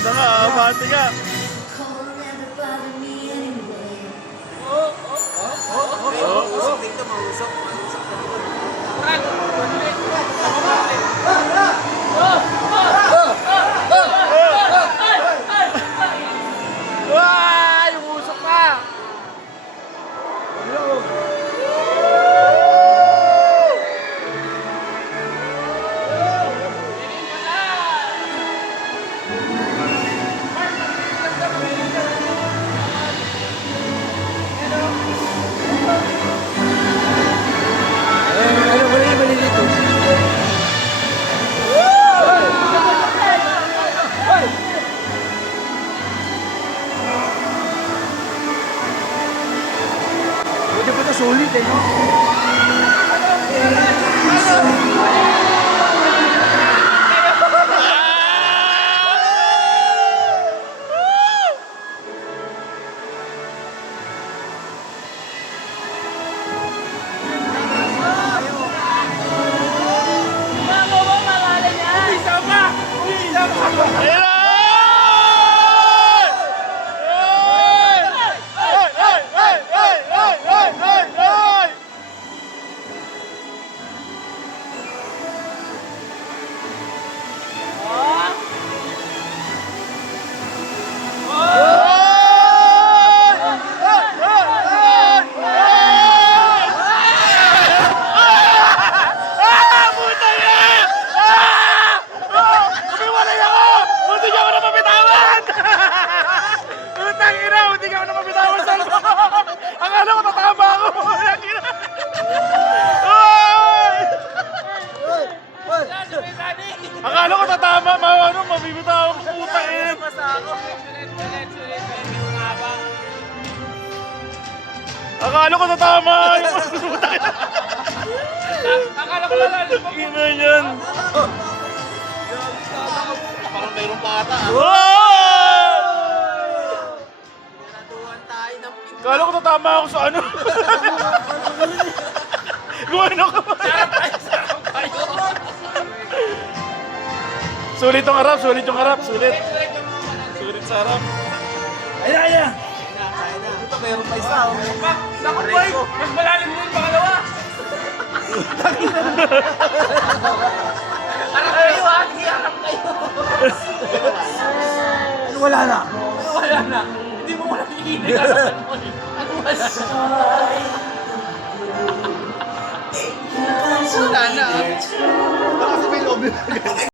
Ito nga, bati ka. Mausok dito, mausok. Mausok na dito. Ay, umusok na. Ano, wala yung malilito. Buti pa ito sulit eh, no? Ayun na! Ay! Akala ko tatama ako. Akala ko tatama, mabibitaw ako, putang ina. Akala ko tatama. Akala ko lang. Ina yan. Parang mayroong bata. Natuhan tayo ng pinto. Akala ko tatama ako sa ano. Gawin ako. Sulit yung harap, sulit yung harap, sulit. Sulit sa harap. Ayun na. Ito, mayroong pa isa. Naku boy! Mas malalim mo yung pangalawa! Harap kayo ha! Sige, harap kayo! Wala na. Wala na! Hindi mo wala kikinig! Ano wala? Wala na! Baka sa may lobby.